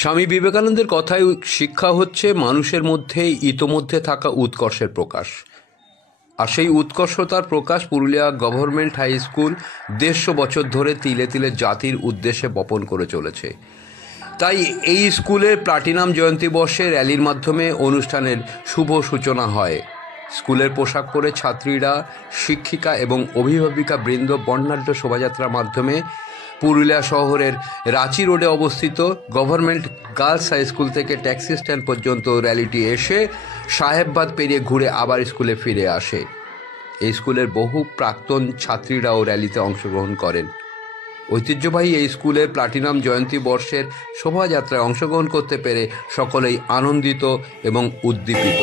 স্বামী বিবেকানন্দের কথায় শিক্ষা হচ্ছে মানুষের মধ্যে ইতোমধ্যে থাকা উৎকর্ষের প্রকাশ। আর সেই উৎকর্ষতার প্রকাশ পুরুলিয়া গভর্নমেন্ট হাই স্কুল 150 বছর ধরে তিলে তিলে জাতির উদ্দেশ্যে বপন করে চলেছে। তাই এই স্কুলের প্লাটিনাম জয়ন্তী বর্ষে র্যালির মাধ্যমে অনুষ্ঠানের শুভ সূচনা হয়। স্কুলের পোশাক পরে ছাত্রীরা, শিক্ষিকা এবং অভিভাবিকা বৃন্দ বর্ণাঢ্য শোভাযাত্রার মাধ্যমে পুরুলিয়া শহরের রাঁচি রোডে অবস্থিত গভর্নমেন্ট গার্লস হাই স্কুল থেকে ট্যাক্সি স্ট্যান্ড পর্যন্ত র্যালিটি এসে সাহেববাদ পেরিয়ে ঘুরে আবার স্কুলে ফিরে আসে। এই স্কুলের বহু প্রাক্তন ছাত্রীরাও র্যালিতে অংশগ্রহণ করেন। ঐতিহ্যবাহী এই স্কুলের প্লাটিনাম জয়ন্তী বর্ষের শোভাযাত্রায় অংশগ্রহণ করতে পেরে সকলেই আনন্দিত এবং উদ্দীপিত।